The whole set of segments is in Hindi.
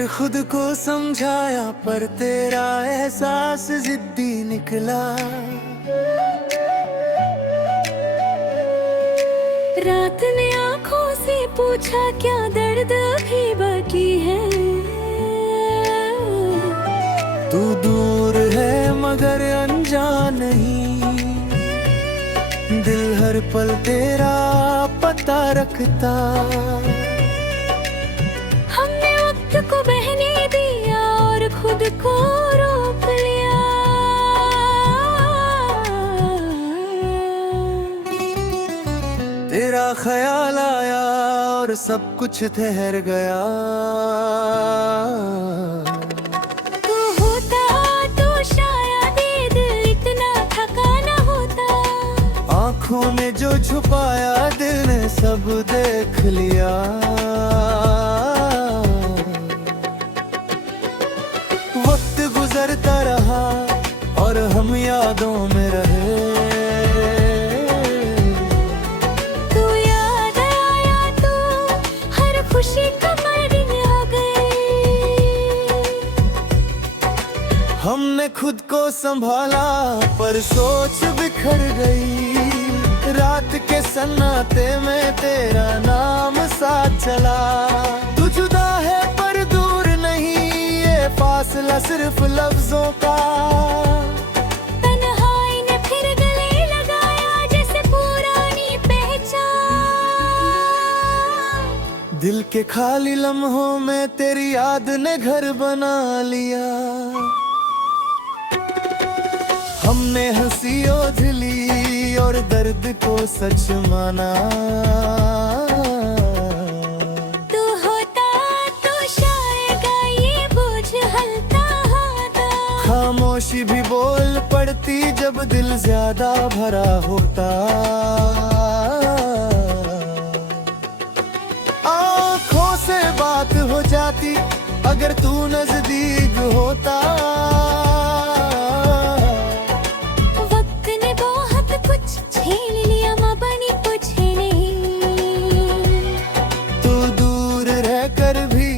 फिर खुद को समझाया पर तेरा एहसास जिद्दी निकला। रात ने आंखों से पूछा क्या दर्द अभी बाकी है। तू दूर है मगर अनजान नहीं, दिल हर पल तेरा पता रखता। हमने वक्त को बहने दिया और खुद को रोक लिया। तेरा ख्याल आया और सब कुछ ठहर गया। तू होता तो शायद ये दिल इतना थका न होता। आँखों में जो छुपाया दिल ने सब देख लिया। वक्त गुजरता रहा और हम यादों में रहे। तू याद आया तो हर खुशी कमर आ गई। हमने खुद को संभाला पर सोच बिखर गई। रात के सन्नाटे में तेरा नाम साथ चला। तू जुदा है पर दूर नहीं, ये फासला सिर्फ लफ्जों का। तन्हाई ने फिर गले लगाया जैसे पुरानी पहचान। दिल के खाली लम्हों में तेरी याद ने घर बना लिया। हमने हंसी ओझली और दर्द को सच माना। तू होता तो शायद ये बोझ हल्का होता। खामोशी भी बोल पड़ती जब दिल ज्यादा भरा होता। आँखों से बात हो जाती अगर तू नजदीक होता। वक्त ने बहुत कुछ छीन लिया, माँ बनी कुछ नहीं। तू दूर रहकर भी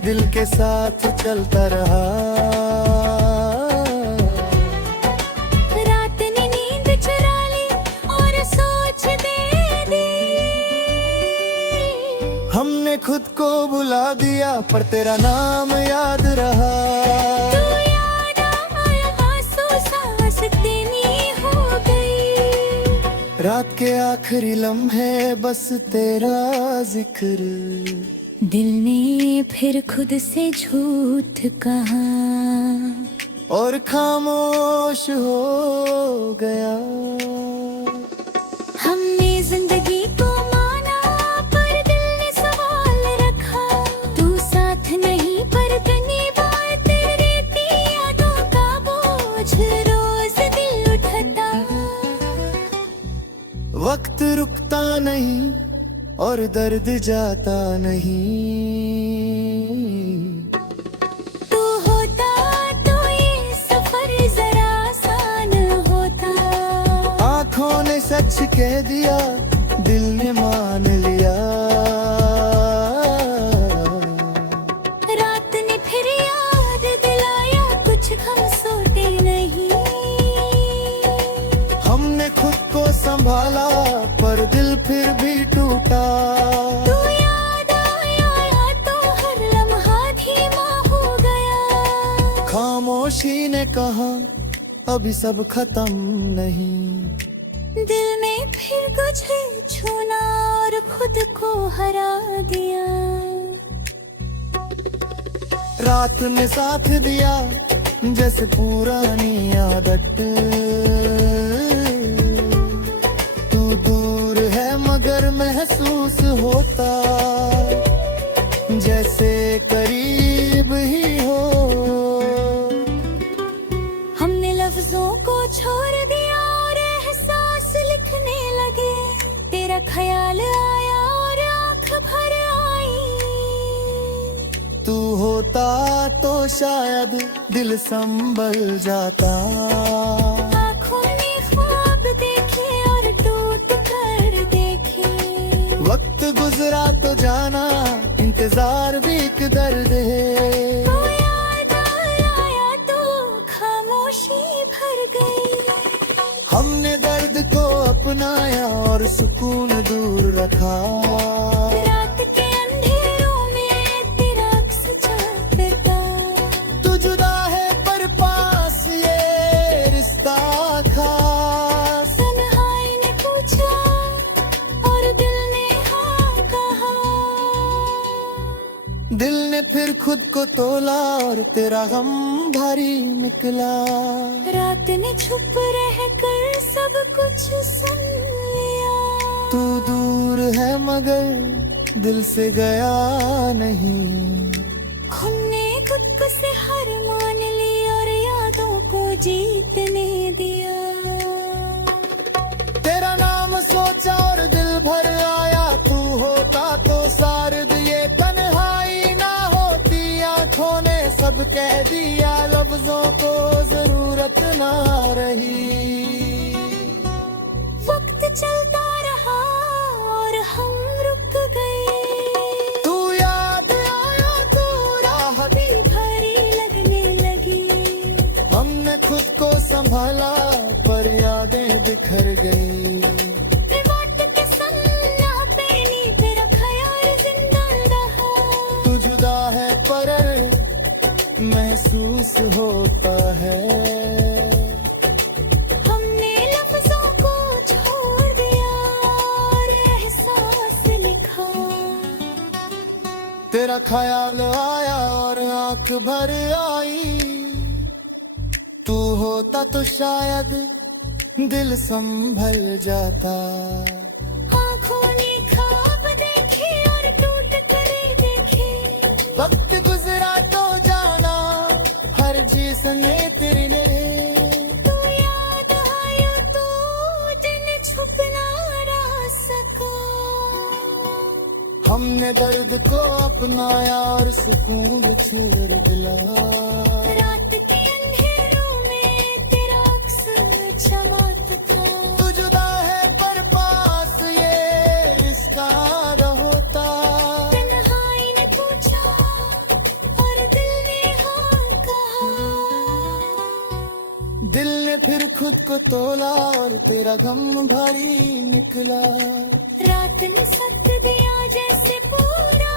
दिल के साथ चलता रहा। रात ने नींद चुरा ली और सोच दे दी। हमने खुद को भुला दिया पर तेरा नाम याद रहा। तू याद आया, आंसू सांस देनी हो गई। रात के आखिरी लम्हे बस तेरा जिक्र। दिल ने फिर खुद से झूठ कहा और खामोश हो गया। हमने जिंदगी को माना पर दिल ने सवाल रखा। तू साथ नहीं पर गनी बात तेरी यादों का बोझ रोज दिल उठाता। वक्त रुकता नहीं और दर्द जाता नहीं। तू होता तो ये सफर जरा आसान होता। आँखों ने सच कह दिया, दिल ने मान लिया। रात ने फिर याद दिलाया कुछ हम सोते नहीं। हमने खुद को संभाला पर दिल फिर भी टूटा। तू याद आया तो हर लम्हा धीमा हो गया। खामोशी ने कहा अभी सब खत्म नहीं। दिल में फिर कुछ छूना और खुद को हरा दिया। रात ने साथ दिया जैसे पुरानी आदत। तू दूर है मगर महसूस होता जैसे करीब ही हो। हमने लफ्जों को छोड़ दिया और एहसास लिखने लगे। तेरा ख्याल आया और आँख भर आई। तू होता तो शायद दिल संभल जाता। आँखों ने ख्वाब देखे और टूट कर देखे। वक्त गुजरा तो जाना, इंतजार इंतजार भी एक दर्द है। वो याद आया तो खामोशी भर गई। हमने दर्द को अपनाया और सुकून दूर रखा। रात के अंधेरों में तेरा अक्स जागता। तू जुदा है पर पास ये रिश्ता खास। तन्हाई ने पूछा और दिल ने हाँ कहा। दिल ने फिर खुद को तोला और तेरा गम भारी निकला। रात ने चुप रह कर सब कुछ सुन लिया। तू दूर है मगर दिल से गया नहीं। हमने खुद को से हार मान ली और यादों को जीतने दिया। तेरा नाम सोचा और दिल भर आया। तू होता तो सारद ये तन्हाई ना होती। आंखों ने सब कह दिया लफ्जों को जरूरत ना रही। वक्त चलता रहा और हम रुक गए। तू याद आया तो राह भी भारी लगने लगी। हमने खुद को संभाला पर यादें बिखर गई। बात के सन्नाटे नी तेरा ख्याल जिंदा रहा। तू जुदा है पर महसूस होता है। हमने लफ्जों को छोड़ दिया और एहसास लिखा। तेरा ख्याल आया और आंख भर आई। तू होता तो शायद दिल संभल जाता। आँखों ने ख्वाब देखे और टूट कर देखे। वक्त गुजरा तो जाना हर चीज ने तेरी ने। तू याद आया तो दिन छुप ना रह सका। हमने दर्द को अपनाया और सुकून छोड़ दिला। रात के अंधेरों में तेरा अक्स चमकता। तू जुदा है पर पास ये रिश्ता होता। तन्हाई ने पूछा और दिल ने हाँ कहा। दिल ने फिर खुद को तोला और तेरा गम भारी निकला। रात ने सत्य दिया जैसे पूरा